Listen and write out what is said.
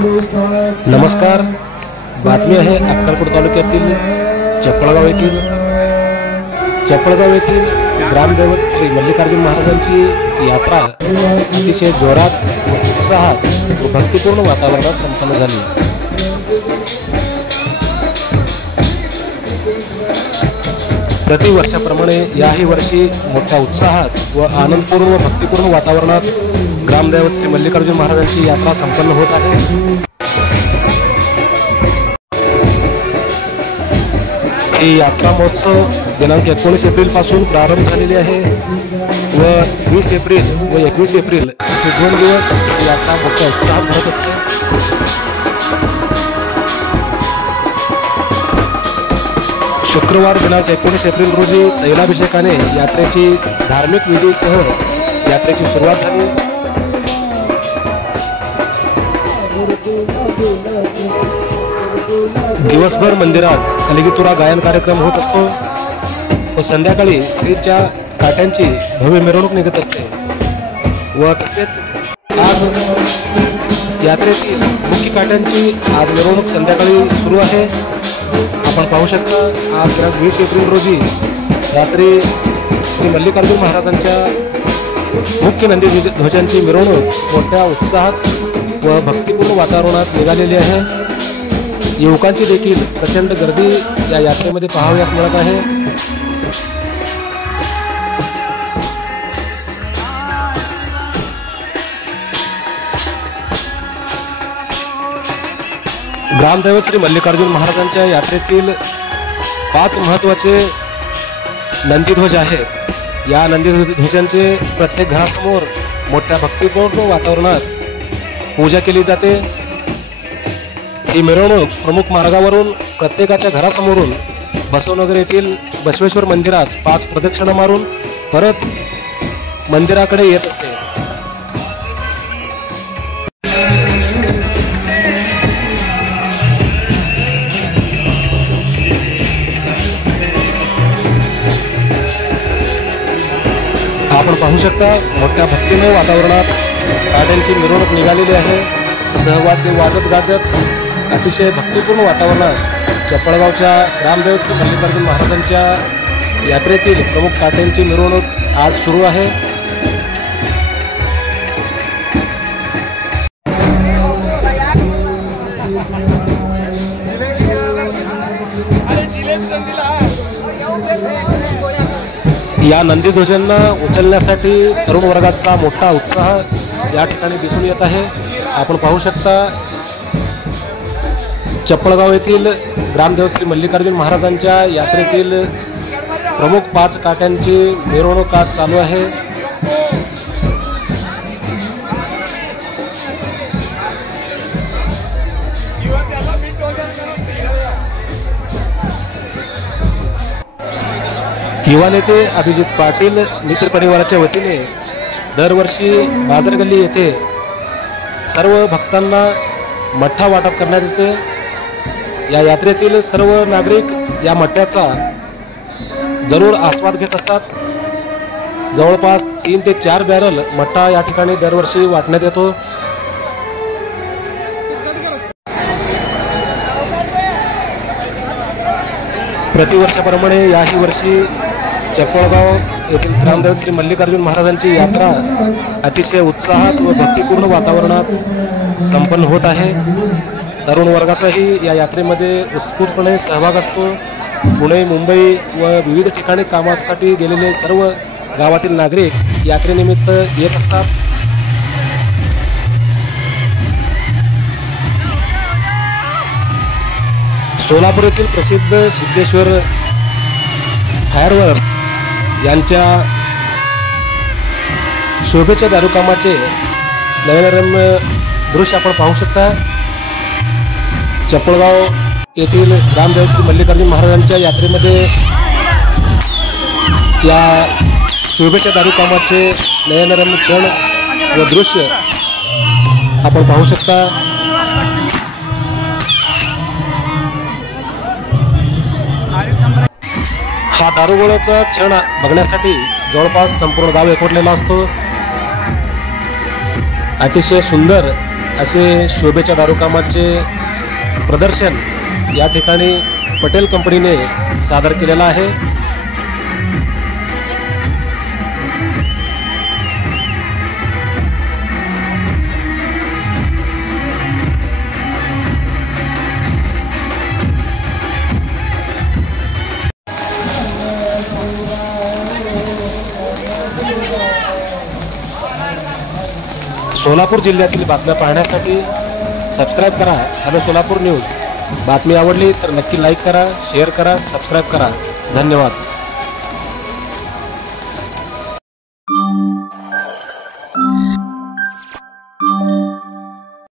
नमस्कार, बातमी आहे अक्कलकोट तालुक्यातील चपळगाव येथील ग्रामदैवत श्री मल्लिकार्जुन महाराजांची यात्रा अतिशय जोरात व उत्साहात व भक्तिपूर्ण वातावरणात संपन्न झाली। प्रतिवर्षाप्रमाणे याही वर्षी मोठ्या उत्साहात व आनंदपूर्ण व भक्तिपूर्ण वातावरणात ग्रामदैवत श्री मल्लिकार्जुन महाराजांची यात्रा संपन्न होत आहे। ही यात्रा महोत्सव दिनांक 19 एप्रिल पासून प्रारंभ झालेली आहे व 20 एप्रिल व 21 एप्रिल असे 2 दिवस यात्रा मोठ्या उत्साहात भरत असते। शुक्रवार दिनांक 19 एप्रिल रोजी तैलाभिषेकाने यात्रेची धार्मिक विधीसह यात्रेची सुरुवात झाली। दिवसभर मंदिरात कलिगीतुरा गायन कार्यक्रम होत असतो व संध्याकाळी श्रीच्या काट्यांची भव्य मिरवणूक निघत असते व तसेच आज यात्रेतील मुख्य काट्यांची आज मिरवणूक संध्याकाळी सुरू आहे। आपण पाहू शकता आज 20 एप्रिल रोजी रात्री श्री मल्लिकार्जुन महाराजांच्या मुख्य नंदी ध्वजांची मिरवणूक मोठ्या उत्साहात व भक्तिपूर्ण वातावरणात निघालेली आहे। युवकांची देखील प्रचंड गर्दी या यात्रेमध्ये पाहावयास मिळत आहे। ग्रामदैवत श्री मल्लिकार्जुन महाराजांच्या यात्रेतील 5 महत्त्वाचे नंदीध्वज आहेत। या नंदीध्वजांचे प्रत्येक घरासमोर मोठ्या भक्तिपूर्ण वातावरणात पूजा केली जाते। ही मिरवणूक प्रमुख मार्गावरून प्रत्येकाच्या घरासमोरून बसवनगर येथील बसवेश्वर मंदिरास 5 प्रदक्षिणा मारून परत मंदिराकडे येत असते। आपण पाहू शकता मोठ्या भक्तिमय वातावरणात काट्यांची मिरवणूक निघालेली आहे। सहवाद्य वाजत गाजत अतिशय भक्तिपूर्ण वातावरणात चपळगावच्या ग्रामदैवत श्री मल्लिकार्जुन महाराजांच्या यात्रेतील प्रमुख काट्यांची मिरवणूक आज सुरू आहे। या नंदीध्वजांना उचलण्यासाठी तरुण वर्गाचा मोठा उत्साह या ठिकाणी दिसून येत आहे। आपण पाहू शकता चपळगाव येथील ग्रामदैवत श्री मल्लिकार्जुन महाराजांच्या यात्रेतील प्रमुख 5 काट्यांची मिरवणूक आज चालू आहे। युवा नेते अभिजित पाटील मित्र परिवाराच्या वतीने दरवर्षी बाजारगल्ली येथे सर्व भक्तांना मठ्ठा वाटप करण्यात येते। या यात्रेतील सर्व नागरिक या मठ्ठ्याचा जरूर आस्वाद घेत असतात। जवळपास 3 ते 4 बॅरल मठ्ठा या ठिकाणी दरवर्षी वाटण्यात येतो। प्रतिवर्षाप्रमाणे याही वर्षी चपळगाव येथील ग्रामदैवत श्री मल्लिकार्जुन महाराजांची यात्रा अतिशय उत्साहात व भक्तिपूर्ण वातावरणात संपन्न होत आहे। तरुण वर्गाचाही या यात्रेमध्ये उत्स्फूर्तपणे सहभाग असतो। पुणे, मुंबई व विविध ठिकाणी कामासाठी गेलेले सर्व गावातील नागरिक यात्रेनिमित्त येत असतात। सोलापूर येथील प्रसिद्ध सिद्धेश्वर फायरवर्क्स यांच्या शोभेच्या दारूकामाचे नयनरम्य दृश्य आपण पाहू शकता। चपळगाव येथील ग्रामदैवत श्री मल्लिकार्जुन महाराजांच्या यात्रेमध्ये या शोभेच्या दारूकामाचे नयनरम्य क्षण व दृश्य आपण पाहू शकता। हा दारुगोळ्याचा क्षण बघण्यासाठी जवळपास संपूर्ण गाव एकवटलेला असतो। अतिशय सुंदर असे शोभेच्या दारूकामाचे प्रदर्शन या ठिकाणी पटेल कंपनीने सादर केलेला आहे। सोलापूर जिल्ह्यातील बातम्या पाहण्यासाठी सबस्क्राईब करा हॅलो सोलापूर न्यूज। बातमी आवडली तर नक्की लाईक करा, शेअर करा, सबस्क्राईब करा। धन्यवाद।